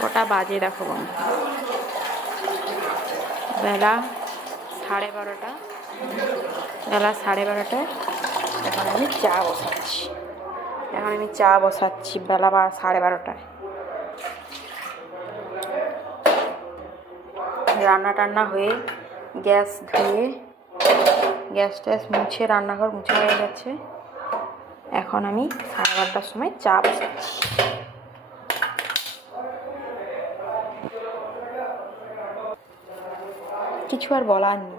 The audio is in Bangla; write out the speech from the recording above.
কটা বাজে দেখো বন্ধু, বেলা 12:30। বেলা 12:30টায় এখন আমি চা বসাচ্ছি। বেলা 12:30টায় রান্না টান্না হয়ে গ্যাস ধুয়ে গ্যাস ট্যাস মুছে রান্নাঘর মুছে হয়ে গেছে। এখন আমি 12:30টার সময় চা বসাচ্ছি। কিছু আর বলার নেই।